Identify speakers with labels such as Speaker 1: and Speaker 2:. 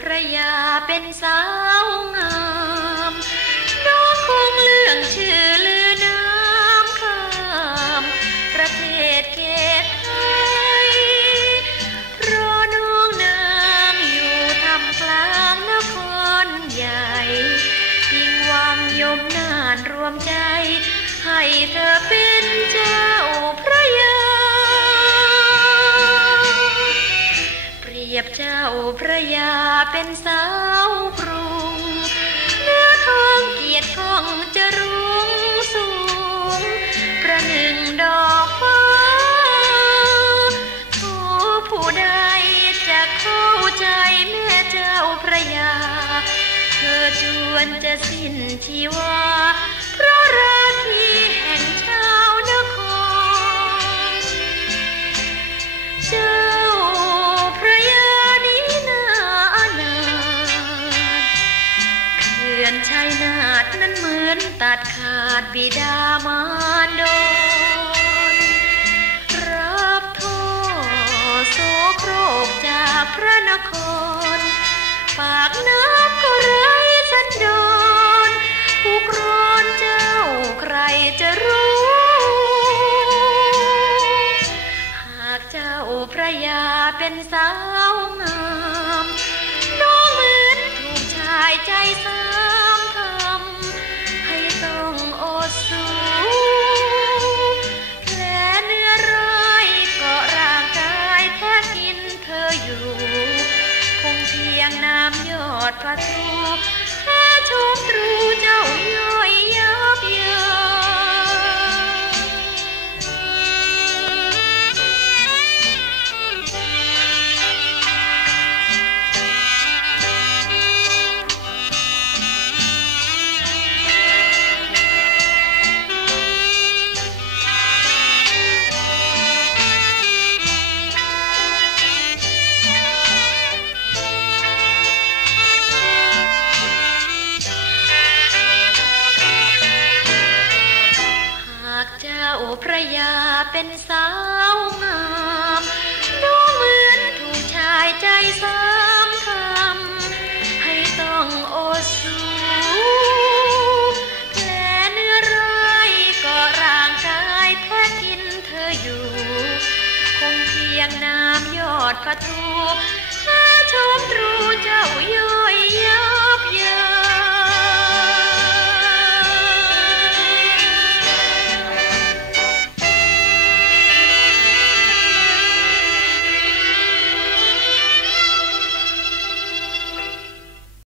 Speaker 1: พระยาเป็นสาวงามน้องคงเรื่องชื่อลือน้ำคำประเทศเกตไทยรอน้องนางอยู่ทำกลางนครใหญ่ยิ่งวังยมนานรวมใจ ให้เธอเป็นเจ เจ้าพระยาเป็นสาวกรุงเนื้อทองเกียรติของจะรุงสูง ประหนึ่งดอกฟ้าโอ้ผู้ใดจะเข้าใจแม่เจ้าพระยา เธอจวนจะสิ้นชีวาาทนั้นเหมือนตัดขาดบิดามารดอนรับโทษโสโครกจากพระนคร ปากน้ำก็ไร้สันดอนผู้ครอนเจ้าใครจะรู้ หากเจ้าพระยาเป็นสาวงาม น้องเหมือนถูกชายใจสาำย พระยาเป็นสาวงามน้องเหมือนถูกชายใจสามคำให้ต้องโอสูแผลเนื้อร้ายก็ร่างกายแทบกินเธออยู่ คงเพียงน้ำยอดประตูแค่ชมตรูเจ้าย่อยยับ